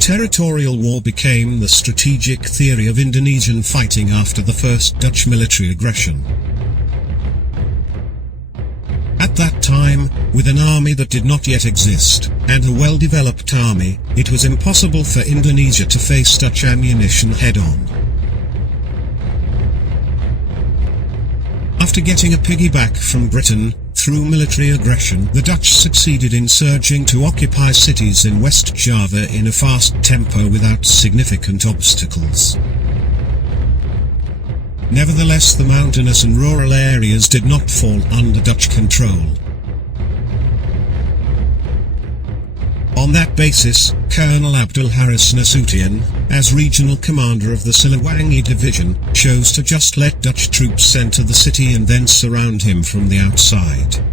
Territorial War became the strategic theory of Indonesian fighting after the first Dutch military aggression. At that time, with an army that did not yet exist, and a well-developed army, it was impossible for Indonesia to face Dutch ammunition head-on. After getting a piggyback from Britain, through military aggression, the Dutch succeeded in surging to occupy cities in West Java in a fast tempo without significant obstacles. Nevertheless, the mountainous and rural areas did not fall under Dutch control. On that basis, Colonel Abdul Haris Nasution, as regional commander of the Siliwangi division, chose to just let Dutch troops enter the city and then surround him from the outside.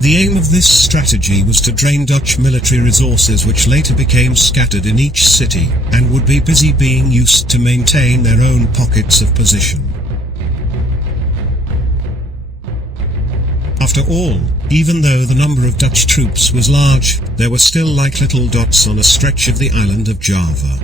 The aim of this strategy was to drain Dutch military resources, which later became scattered in each city, and would be busy being used to maintain their own pockets of position. After all, even though the number of Dutch troops was large, they were still like little dots on a stretch of the island of Java.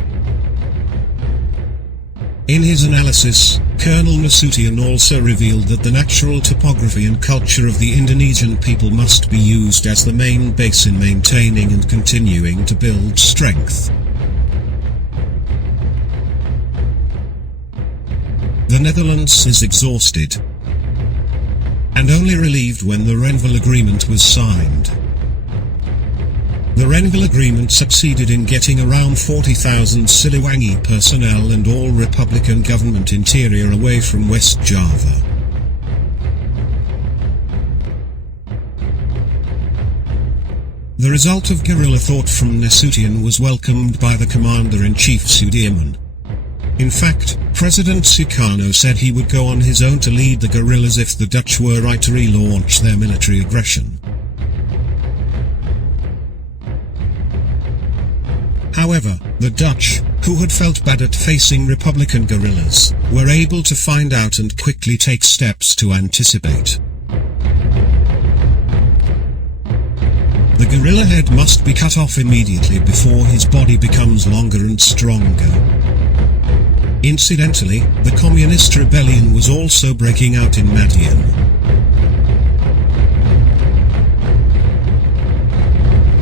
In his analysis, Colonel Nasution also revealed that the natural topography and culture of the Indonesian people must be used as the main base in maintaining and continuing to build strength. The Netherlands is exhausted, and only relieved when the Renville Agreement was signed. The Renville Agreement succeeded in getting around 40,000 Siliwangi personnel and all Republican government interior away from West Java. The result of guerrilla thought from Nasution was welcomed by the Commander-in-Chief Sudirman. In fact, President Sukarno said he would go on his own to lead the guerrillas if the Dutch were right to relaunch their military aggression. However, the Dutch, who had felt bad at facing Republican guerrillas, were able to find out and quickly take steps to anticipate. The guerrilla head must be cut off immediately before his body becomes longer and stronger. Incidentally, the communist rebellion was also breaking out in Madiun.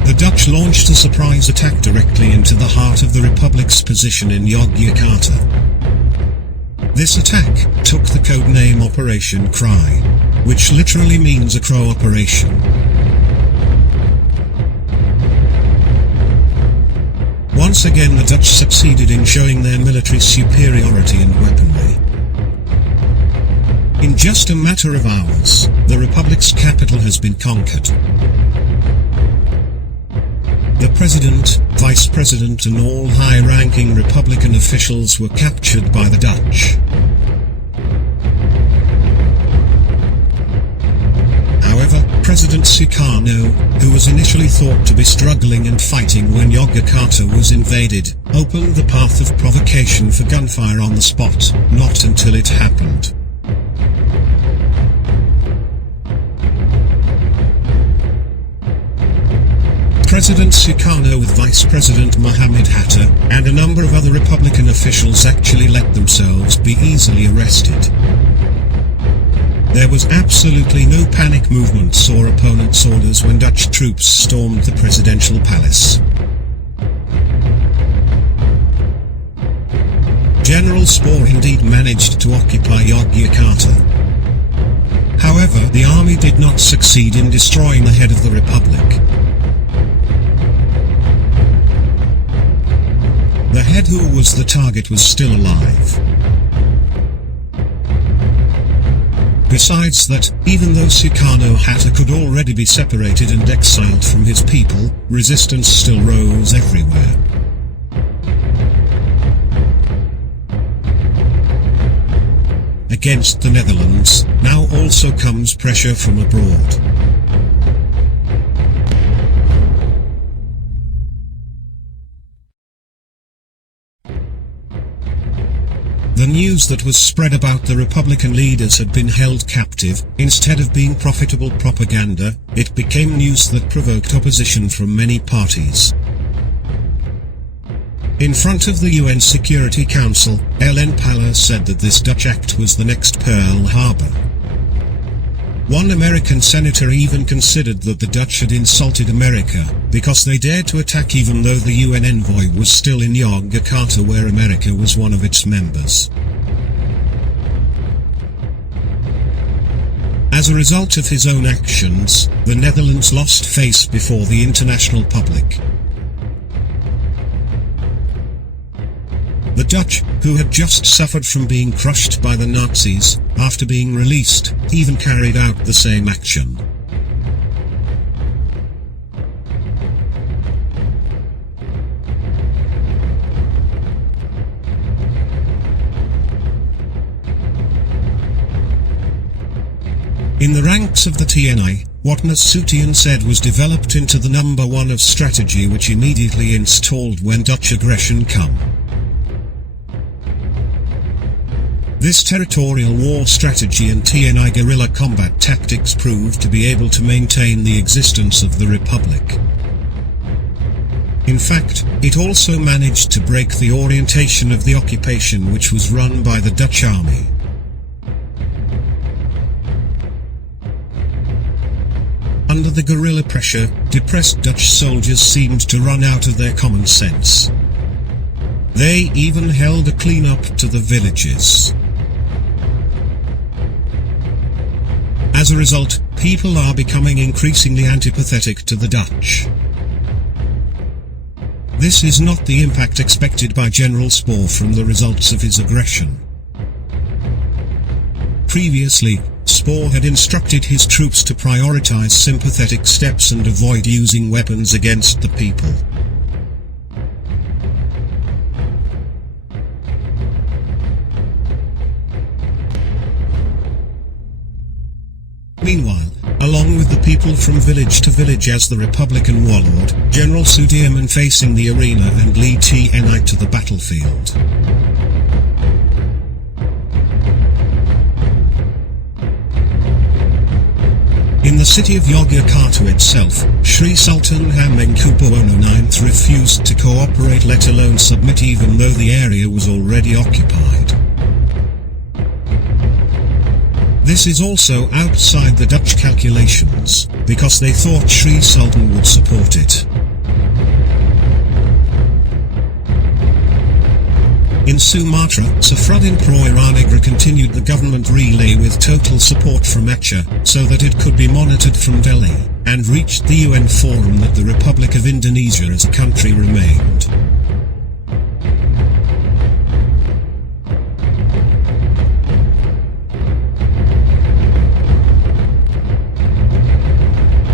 The Dutch launched a surprise attack directly into the heart of the Republic's position in Yogyakarta. This attack took the codename Operation Cry, which literally means a crow operation. Once again, the Dutch succeeded in showing their military superiority and weaponry. In just a matter of hours, the Republic's capital has been conquered. The President, Vice President and all high-ranking Republican officials were captured by the Dutch. However, President Sukarno, who was initially thought to be struggling and fighting when Yogyakarta was invaded, opened the path of provocation for gunfire on the spot, not until it happened. President Sukarno with Vice President Mohammed Hatta, and a number of other Republican officials actually let themselves be easily arrested. There was absolutely no panic movements or opponents' orders when Dutch troops stormed the presidential palace. General Spoor indeed managed to occupy Yogyakarta. However, the army did not succeed in destroying the head of the Republic. The head who was the target was still alive. Besides that, even though Sukarno Hatta could already be separated and exiled from his people, resistance still rose everywhere. Against the Netherlands, now also comes pressure from abroad. The news that was spread about the Republican leaders had been held captive. Instead of being profitable propaganda, it became news that provoked opposition from many parties. In front of the UN Security Council, Ellen Paller said that this Dutch act was the next Pearl Harbor. One American senator even considered that the Dutch had insulted America, because they dared to attack even though the UN envoy was still in Yogyakarta, where America was one of its members. As a result of his own actions, the Netherlands lost face before the international public. The Dutch, who had just suffered from being crushed by the Nazis, after being released, even carried out the same action. In the ranks of the TNI, what Nasution said was developed into the number one of strategy which immediately installed when Dutch aggression come. This territorial war strategy and TNI guerrilla combat tactics proved to be able to maintain the existence of the Republic. In fact, it also managed to break the orientation of the occupation which was run by the Dutch army. Under the guerrilla pressure, depressed Dutch soldiers seemed to run out of their common sense. They even held a clean-up to the villages. As a result, people are becoming increasingly antipathetic to the Dutch. This is not the impact expected by General Spoor from the results of his aggression. Previously, Spoor had instructed his troops to prioritize sympathetic steps and avoid using weapons against the people. Meanwhile, along with the people from village to village as the Republican warlord, General Sudirman facing the arena and lead TNI to the battlefield. In the city of Yogyakarta itself, Sri Sultan Hamengkubuwono IX refused to cooperate, let alone submit, even though the area was already occupied. This is also outside the Dutch calculations, because they thought Sri Sultan would support it. In Sumatra, Safruddin Proiranegra continued the government relay with total support from Aceh, so that it could be monitored from Delhi, and reached the UN forum that the Republic of Indonesia as a country remained.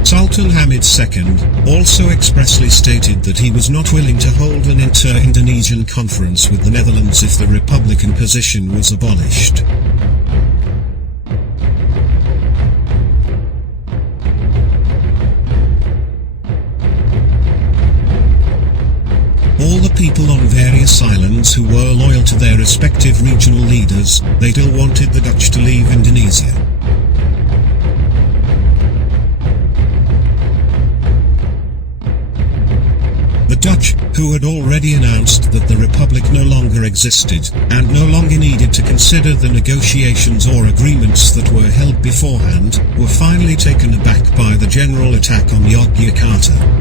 Sultan Hamid II also expressly stated that he was not willing to hold an inter-Indonesian conference with the Netherlands if the Republican position was abolished. All the people on various islands who were loyal to their respective regional leaders, they still wanted the Dutch to leave Indonesia. The Dutch, who had already announced that the Republic no longer existed, and no longer needed to consider the negotiations or agreements that were held beforehand, were finally taken aback by the general attack on Yogyakarta.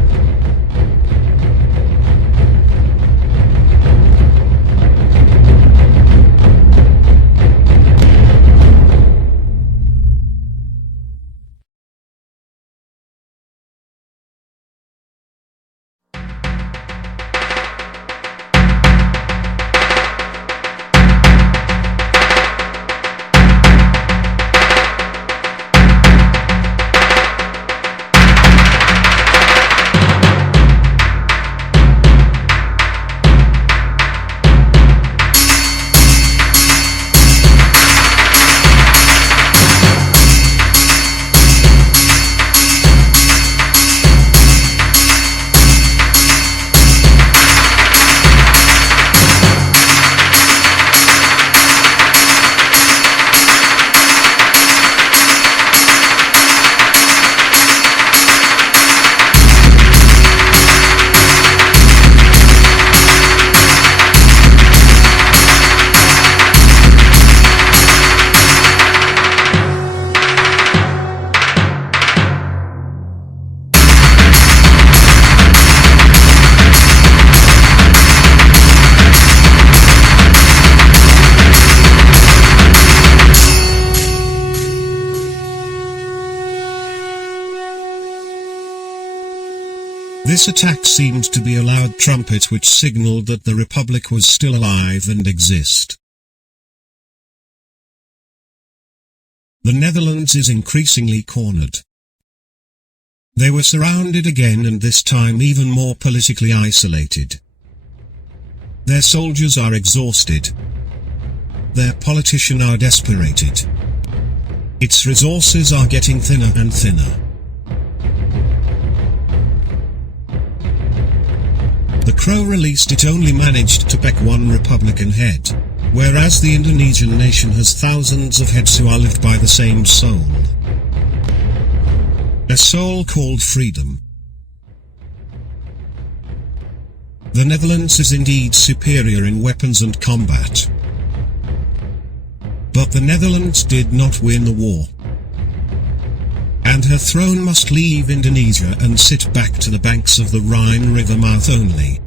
This attack seemed to be a loud trumpet which signaled that the Republic was still alive and exist. The Netherlands is increasingly cornered. They were surrounded again, and this time even more politically isolated. Their soldiers are exhausted. Their politicians are desperated. Its resources are getting thinner and thinner. The Crow released it only managed to peck one Republican head, whereas the Indonesian nation has thousands of heads who are lived by the same soul. A soul called freedom. The Netherlands is indeed superior in weapons and combat. But the Netherlands did not win the war. And her throne must leave Indonesia and sit back to the banks of the Rhine River mouth only.